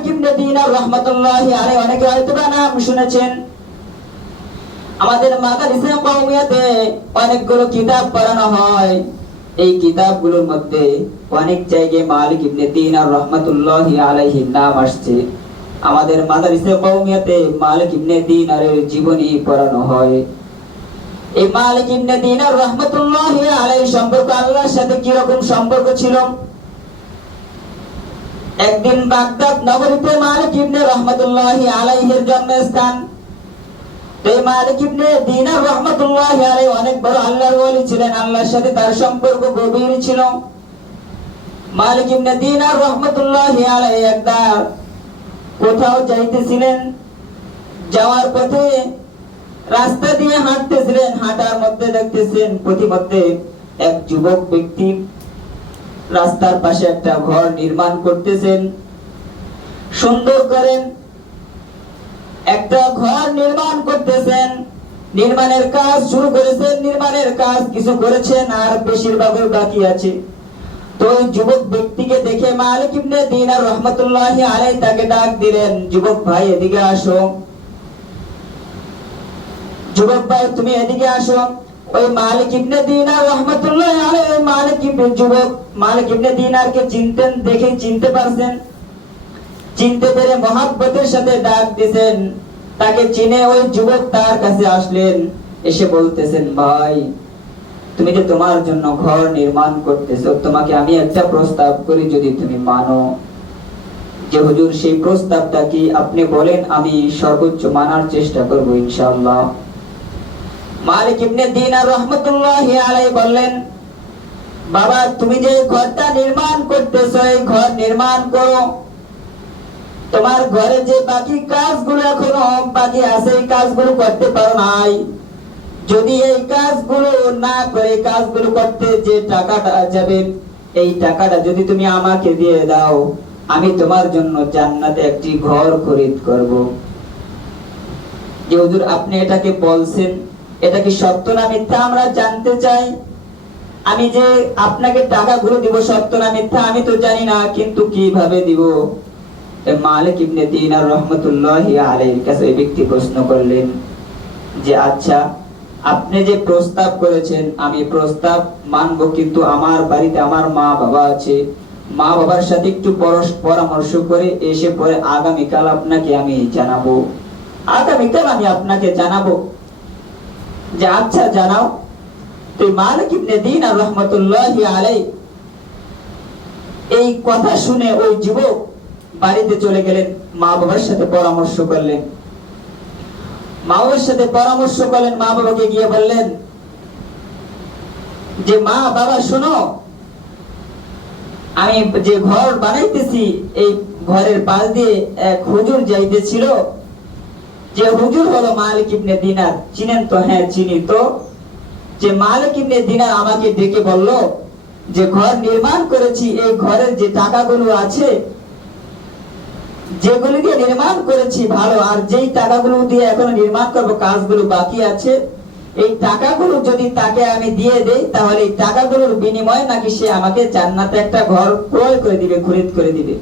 মালিক ইবনে দিনার রাহমাতুল্লাহি আলাইহি অনেকে হয়তো বা নাম শুনেছেন। আমাদের মাদারিসে কওমিয়াতে অনেকগুলো কিতাব পড়ানো হয়। এই কিতাবগুলোর মধ্যে অনেক জায়গায় মালিক ইবনে দিনার রাহমাতুল্লাহি আলাইহির নাম আসছে। আমাদের মাদারিসে কওমিয়াতে মালিক ইবনে দিনারের জীবনী পড়ানো হয়। এই মালিক ইবনে দিনার রাহমাতুল্লাহি আলাইহি সম্পর্ক আল্লাহর সাথে কি রকম সম্পর্ক ছিল? একদিন বাগদাদ নগরীতে মালিক ইবনে রাহমাতুল্লাহি আলাইহির জন্মস্থান। এই মালিক ইবনে দিনার রাহমাতুল্লাহি আলাইহি অনেক বড় আল্লাহর ওলি ছিলেন। আল্লাহর সাথে তার সম্পর্ক গভীর ছিল। মালিক ইবনে দিনার রাহমাতুল্লাহি আলাইহি একবার কোথাও যাইতেছিলেন, যাওয়ার পথে রাস্তা দিয়ে হাঁটতেছিলেন, হাঁটার মধ্যে দেখতেছেন প্রতিমধ্যে এক যুবক ব্যক্তি রাস্তার পাশে একটা ঘর নির্মাণ করতেছেন। সুন্দর করেন একটা ঘর নির্মাণ করতেছেন, নির্মাণের কাজ শুরু করেছেন, নির্মাণের কাজ কিছু করেছেন আর বেশিরভাগই বাকি আছে। তো ওই যুবক ব্যক্তিকে দেখে মালিক ইবনে দিনার রাহমাতুল্লাহি আলাইহি তাকে ডাক দিলেন, যুবক ভাই এদিকে আসো, যুবক ভাই তুমি এদিকে আসো। ওই মালিক ইবনে দিনার রাহমাতুল্লাহি আলাইহি মালিক ইবনে দিনারকে চিনতেন, দেখে চিনতে পারছেন। চিনতে পেরে মহব্বতের সাথে ডাক দিয়েছেন। তাকে চিনে ওই যুবক তার কাছে আসলেন, এসে বলতেছেন, ভাই তুমি যে তোমার জন্য ঘর নির্মাণ করতেছো, তোমাকে আমি একটা প্রস্তাব করি, যদি তুমি মানো। যে হুজুর সেই প্রস্তাবটা কি আপনি বলেন, আমি সর্বোচ্চ মানার চেষ্টা করব ইনশাআল্লাহ। মালিক ইবনে দিনার রাহমাতুল্লাহি আলাইহি বললেন, বাবা তুমি যে ঘরটা নির্মাণ করতেছো এই ঘর নির্মাণ করো। তোমার ঘরে যে বাকি কাজগুলো এখনো বাকি আছে এই কাজগুলো করতে পারো নাই। যদি এই কাজগুলো না করে কাজগুলো করতে যে টাকাটা যাবে, এই টাকাটা যদি তুমি আমাকে দিয়ে দাও, আমি তোমার জন্য জান্নাতে একটি ঘর খরিদ করব। যে হুজুর আপনি এটাকে বলছেন, এটা কি সত্য না মিথ্যা আমরা জানতে চাই। আমি যে আপনাকে টাকাগুলো দিব সত্য না মিথ্যা আমি তো জানি না, কিন্তু কিভাবে দিব? মালিক ইবনে দিনার রাহমাতুল্লাহি আলাইহির কাছে এই ব্যক্তি প্রশ্ন করলেন যে আচ্ছা আপনি যে প্রস্তাব করেছেন আমি প্রস্তাব মানব, কিন্তু আমার বাড়িতে আমার মা বাবা আছে, মা বাবার সাথে একটু পরামর্শ করে এসে পরে আগামীকাল আপনাকে আমি জানাবো। আগামীকাল আমি আপনাকে জানাবো। যে আচ্ছা জানাও। তো মালিক ইবনে দিনার রাহমাতুল্লাহি আলাইহি এই কথা শুনে ওই যুবক বাড়িতে চলে গেলেন, মা বাবার সাথে পরামর্শ করলেন। মা বাবার সাথে পরামর্শ করলেন, মা বাবাকে গিয়ে বললেন যে মা বাবা শোনো, আমি যে ঘর বানাইতেছি এই ঘরের পাশ দিয়ে এক হুজুর যাইতেছিল। যে হুজুর হলো মালিক ইবনে দিনার, চিনেন তো? হ্যাঁ চিনি তো। যে মালিক ইবনে দিনার আমাকে ডেকে বলল যে ঘর নির্মাণ করেছি, এই ঘরের যে টাকাগুলো আছে, যেগুলো দিয়ে নির্মাণ করেছি ভালো, আর যেই টাকাগুলো দিয়ে এখনো নির্মাণ করব কাজগুলো বাকি আছে, এই টাকাগুলো যদি তাকে আমি দিয়ে দেই তাহলে এই টাকাগুলোর বিনিময়ে নাকি সে আমাকে জান্নাতে একটা ঘর ক্রয় করে দিবে, খরিদ করে দিবে।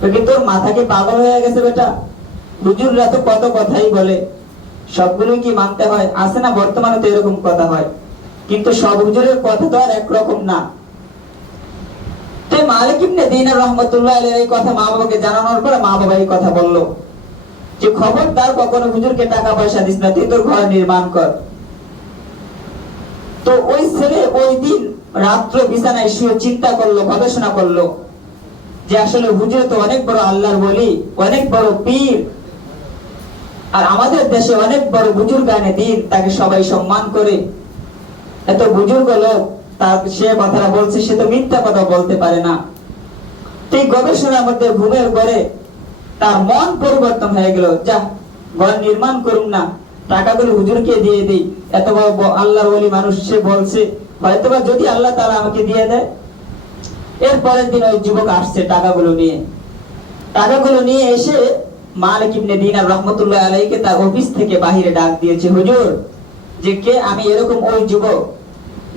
তো কি তোর মাথা কি পাগল হয়ে গেছে বেটা? হুজুররা তো কত কথাই বলে, সবগুলো কি মানতে হয়? আছে না বর্তমানে তো এরকম কথা হয়, কিন্তু সব হুজুরের কথা তো আর একরকম না। মালিক ইবনে দিনার রাহমাতুল্লাহি আলাইহি এই কথা মা বাবাকে জানানোর পরে মা বাবা এই কথা বলল যে খবরদার কখনো হুজুরকে টাকা পয়সা দিস না, তুই তোর ঘর নির্মাণ কর। তো ওই ছেলে ওই দিন রাত্র বিছানায় শুয়ে চিন্তা করলো, গবেষণা করলো যে আসলে হুজুর তো অনেক বড় আল্লাহর ওলি, অনেক বড় পীর, আর আমাদের দেশে অনেক বড় বুজুর্গানে দিন, তাকে সবাই সম্মান করে। এত বুজুর্গ লোক তার সে কথাটা বলছে, সে তো মিথ্যা কথা বলতে পারে না। এই গবেষণার মধ্যে ঘুমের পরে তার মন পরিবর্তন হয়ে গেল, যা ঘর নির্মাণ করুন না, টাকাগুলো হুজুরকে দিয়ে দিই। এত বড় আল্লাহর ওলি মানুষ, সে বলছে হয়তোবা যদি আল্লাহ তাআলা আমাকে দিয়ে দেয়। এর পরের দিন ওই যুবক আসছে টাকাগুলো নিয়ে এসে মালিক ইবনে দিনার রাহমাতুল্লাহি আলাইহিকে তার অফিস থেকে বাহিরে ডাক দিয়েছে, হুজুর যে কে? আমি এরকম ওই যুবক।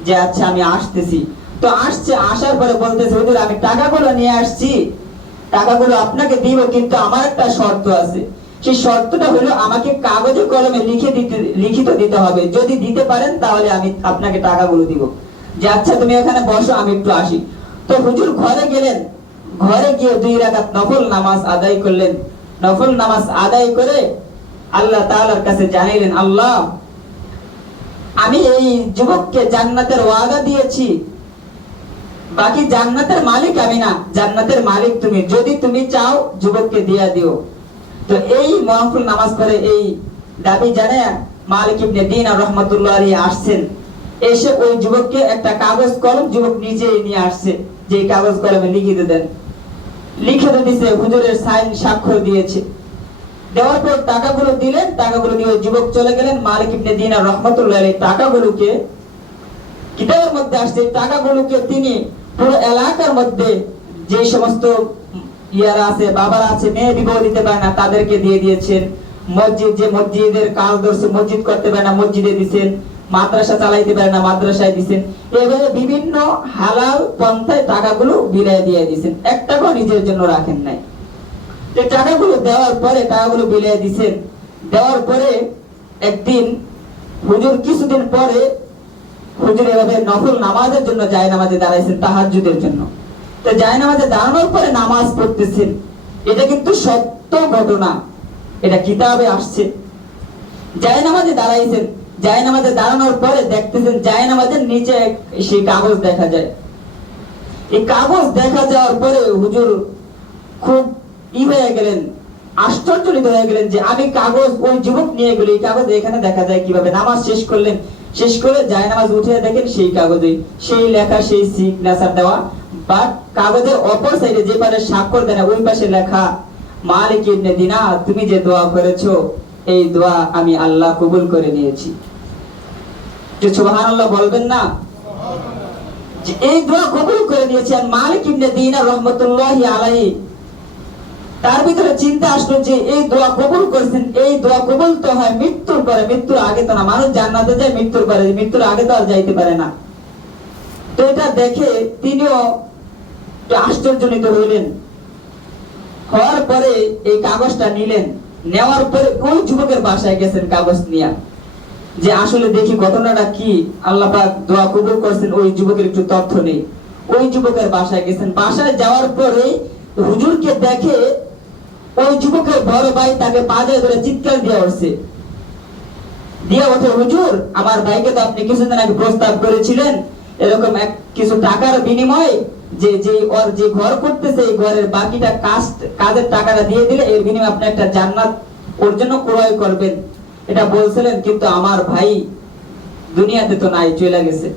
যে আচ্ছা আমি আসতেছি। তো আসছে, আসার পরে বলতেছে হুজুর আমি টাকাগুলো নিয়ে আসছি, টাকাগুলো আপনাকে দিব, কিন্তু আমার একটা শর্ত আছে। সেই শর্তটা হলো আমাকে কাগজে কলমে লিখিত দিতে হবে। যদি দিতে পারেন তাহলে আমি আপনাকে টাকাগুলো দিব। যে আচ্ছা তুমি এখানে বসো, আমি একটু আসি। তো হুজুর ঘরে গেলেন, ঘরে গিয়ে 2 রাকাত নফল নামাজ আদায় করলেন। নফল নামাজ আদায় করে আল্লাহ তাআলার কাছে জানাইলেন, আল্লাহ, আমি এই যুবককে জান্নাতের ওয়াদা দিয়েছি, বাকি জান্নাতের মালিক আমি না, জান্নাতের মালিক তুমি। যদি তুমি চাও যুবককে দিয়া দিও। তো এই নফল নামাজ পড়ে এই দাবি জানায় মালিক ইবনে দিনার রাহমাতুল্লাহ আলাইহি আসছেন। এসে ওই যুবককে একটা কাগজ কলম যুবক নিজেই নিয়ে আসছে, যে কাগজ কলমে লিখিত দেন। লিখিত দিয়েছে, হুজুরের সাইন স্বাক্ষর দিয়েছে। দেওয়ার পর টাকাগুলো দিলেন, টাকাগুলো দিয়ে যুবক চলে গেলেন। মালিক ইবনে দিনার রাহমাতুল্লাহ আলাইহি টাকাগুলোকে, কিতাবের মধ্যে আসছে, টাকাগুলোকে তিনি পুরো এলাকার মধ্যে যে সমস্ত ইয়ারা আছে, বাবারা আছে, মেয়ে বিবাহ দিতে পারে না, তাদেরকে দিয়ে দিয়েছেন। মসজিদ, যে মসজিদের কাজ ধরছে, মসজিদ করতে পারে না, মসজিদে দিয়েছেন। মাদ্রাসা চালাইতে পারে না, মাদ্রাসায় দিয়েছেন। এভাবে বিভিন্ন হালাল পন্থায় টাকাগুলো বিলায় দিয়ে দিয়েছেন, এক টাকাও নিজের জন্য রাখেন নাই। যে টাকাগুলো দেওয়ার পরে টাকাগুলো বিলায় দিয়েছেন। দেওয়ার পরে একদিন হুজুর, কিছুদিন পরে হুজুর এভাবে নফল নামাজের জন্য জায়নামাজে দাঁড়াইছেন, তাহাজ্জুদের জন্য। তো জায়নামাজে দাঁড়ানোর পরে নামাজ পড়তেছেন। এটা কিন্তু সত্য ঘটনা, এটা কিতাবে আসছে। জায়নামাজে দাঁড়াইছেন, জায়নামাজে দাঁড়ানোর পরে দেখতেছেন জায়নামাজের নিচে সেই কাগজ দেখা যায়। এই কাগজ দেখা যাওয়ার পরে হুজুর খুব হয়ে গেলেন, আশ্চর্যজনিত হয়ে গেলেন যে আমি কাগজ, ওই যুবক নিয়ে গেল, এই কাগজ এখানে দেখা যায় কিভাবে? নামাজ শেষ করলেন, শেষ করে জায়নামাজ উঠে দেখেন সেই কাগজে সেই লেখা, সেই সিগনেচার দেওয়া। বাট কাগজের অপর সাইডে যে পারে স্বাক্ষর দেন, ওই পাশে লেখা, মালিক ইবনে দিনার, তুমি যে দোয়া করেছো এই দোয়া আমি আল্লাহ কবুল করে নিয়েছি। সুবহানাল্লাহ বলবেন না? যে এই দোয়া কবুল করে নিয়েছেন মালিক ইবনে দিনার রাহমাতুল্লাহি আলাইহি। তার ভিতরে চিন্তা আসলো যে এই দোয়া কবুল করেছেন, এই দোয়া কবুল তো হয় মৃত্যুর পরে, মৃত্যুর আগে তো না। মানুষ জান্নাতে যায় মৃত্যুর পরে, মৃত্যুর আগে তো আর যাইতে পারে না। তো এটা দেখে তিনিও আশ্চর্যজনিত হইলেন। হওয়ার পরে এই কাগজটা নিলেন, নেওয়ার পরে ওই যুবকের বাসায় গেছেন কাগজ নিয়ে, যে আসলে দেখি ঘটনাটা কি, আল্লাহ পাক দোয়া কবুল করেছেন, ওই যুবকের একটু তথ্য নেই। ওই যুবকের বাসায় গেছেন। বাসায় যাওয়ার পরে হুজুরকে দেখে ওই যুবকের বড় ভাই তাকে পায়ে ধরে চিৎকার দিয়ে উঠছে, দিয়ে ওঠে, হুজুর, আমার ভাইকে তো আপনি কিছুদিন আগে প্রস্তাব করেছিলেন এরকম কিছু টাকার বিনিময়ে, যে যে ওর যে ঘর করতেছে এই ঘরের বাকিটা কাজের টাকাটা দিয়ে দিলে এর বিনিময়ে আপনি একটা জান্নাত ওর জন্য ক্রয় করবেন, এটা বলছিলেন। কিন্তু আমার ভাই দুনিয়াতে তো নাই, চলে গেছে।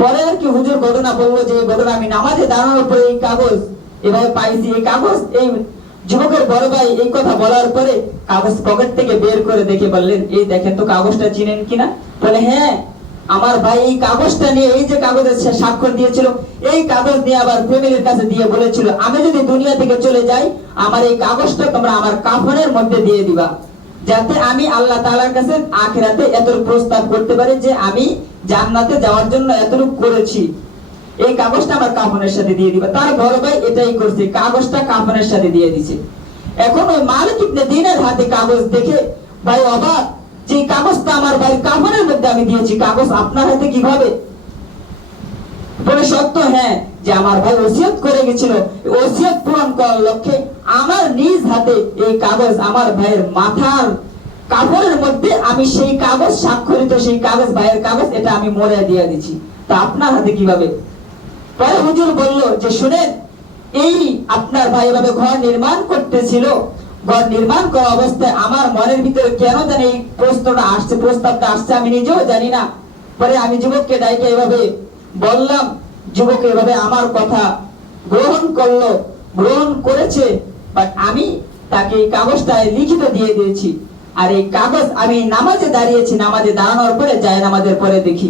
পরে আর কি হুজুর ঘটনা বললো, যে ঘটনা আমি নামাজে দাঁড়ানোর পরে এই কাগজ এভাবে পাইছি। এই কাগজ, এই যুবকের বড় ভাই এই কথা বলার পরে কাগজ পকেট থেকে বের করে দেখে বললেন, এই দেখেন তো কাগজটা চিনেন কিনা? বলে, হ্যাঁ, আমার ভাই এই কাগজটা নিয়ে, এই যে কাগজের স্বাক্ষর দিয়েছিল, এই কাগজ নিয়ে আবার ফ্যামিলির কাছে দিয়ে বলেছিল, আমি যদি দুনিয়া থেকে চলে যাই আমার এই কাগজটা তোমরা আমার কাফনের মধ্যে দিয়ে দিবা, যাতে আমি আল্লাহ তাআলার কাছে আখিরাতে এতটুকু প্রস্তাব করতে পারি যে আমি জান্নাতে যাওয়ার জন্য এতটুকু করেছি। এই কাগজটা আমার কাফনের সাথে দিয়ে দিবা। তার বড় ভাই এটাই করছে, কাগজটা কাফনের সাথে দিয়ে দিছে। এখন ওই মালিক ইবনে দিনার হাতে কাগজ দেখে ভাই অবাক, যে কাগজটা আমার ভাই কাফনের মধ্যে আমি দিয়েছি, কাগজ আপনার হাতে কিভাবে? বলে, সত্য, হ্যাঁ, যে আমার ভাই ওসিয়ত করে গেছিল, ওসিয়ত পূরণ করার লক্ষ্যে আমার নিজ হাতে এই কাগজ আমার ভাইয়ের মাথার কাপড়ের মধ্যে আমি সেই কাগজ স্বাক্ষরিত, সেই কাগজ ভাইয়ের কাগজ, এটা আমি মোড়ে দিয়ে দিচ্ছি, তা আপনার হাতে কিভাবে? পরে হুজুর বলল যে, শুনেন, এই আপনার ভাই এভাবে ঘর নির্মাণ করতেছিল, ঘর নির্মাণ করা অবস্থায় আমার মনের ভিতরে কেন জানি এই প্রশ্নটা আসছে, প্রস্তাবটা আসছে, আমি নিজেও জানি না। পরে আমি যুবককে ডাইকে এভাবে বললাম, যুবক এভাবে আমার কথা গ্রহণ করলো, গ্রহণ করেছে। বাট আমি তাকে এই কাগজটা লিখিত দিয়ে দিয়েছি। আর এই কাগজ আমি নামাজে দাঁড়িয়েছি, নামাজে দাঁড়ানোর পরে যায় নামাজের পরে দেখি।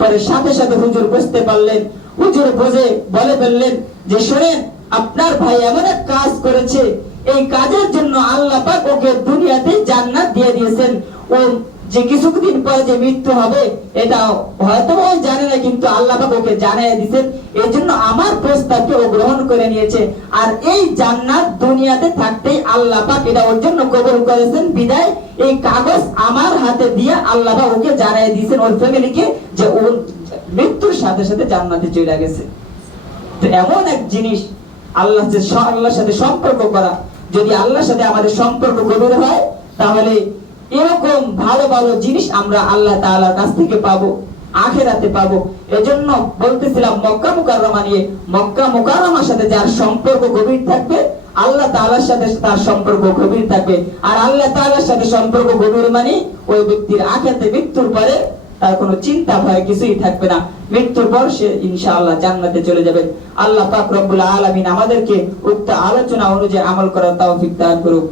পরে সাথে সাথে হুজুর বুঝতে পারলেন, হুজুর বুঝে বলে ফেললেন যে, শুনেন, আপনার ভাই এমন এক কাজ করেছে, এই কাজের জন্য আল্লাহ পাক ওকে দুনিয়াতে জান্নাত দিয়ে দিয়েছেন। ও যে কিছুদিন পরে যে মৃত্যু হবে এটা হয়তো ও জানে না, কিন্তু আল্লাহ পাক ওকে জানিয়ে দিয়েছেন। এই জন্য আমার প্রস্তাবকে ও গ্রহণ করে নিয়েছে। আর এই জান্নাত দুনিয়াতে থাকতেই আল্লাহ পাক এটা ওর জন্য কবুল করেছেন, বিদায় এই কাগজ আমার হাতে দিয়ে আল্লাহ পাক ওকে জানিয়ে দিয়েছেন, ওর ফ্যামিলিকে, যে ওর মৃত্যুর সাথে সাথে জান্নাতে চলে গেছে। তো এমন এক জিনিস আল্লাহর সাথে সম্পর্ক করা, যদি আল্লাহর সাথে আমাদের সম্পর্ক গভীর হয়, তাহলে এরকম ভালো ভালো জিনিস আমরা আল্লাহ তাআলার কাছ থেকে পাবো, আখিরাতে পাবো। এজন্য বলতেছিলাম মক্কা মুকাররমা নিয়ে, মক্কা মুকাররমার সাথে যার সম্পর্ক গভীর থাকবে, আল্লাহ তাআলার সাথে তার সম্পর্ক গভীর থাকবে। আর আল্লাহ তাআলার সাথে সম্পর্ক গভীর মানে ওই ব্যক্তির আখিরাতে মৃত্যুর পরে তার কোনো চিন্তা ভয় কিছুই থাকবে না, মৃত্যুর পর সে ইনশাআল্লাহ জান্নাতে চলে যাবে। আল্লাহ পাক রব্বুল আলামিন আমাদেরকে উক্ত আলোচনা অনুযায়ী আমল করার তৌফিক দান করুক।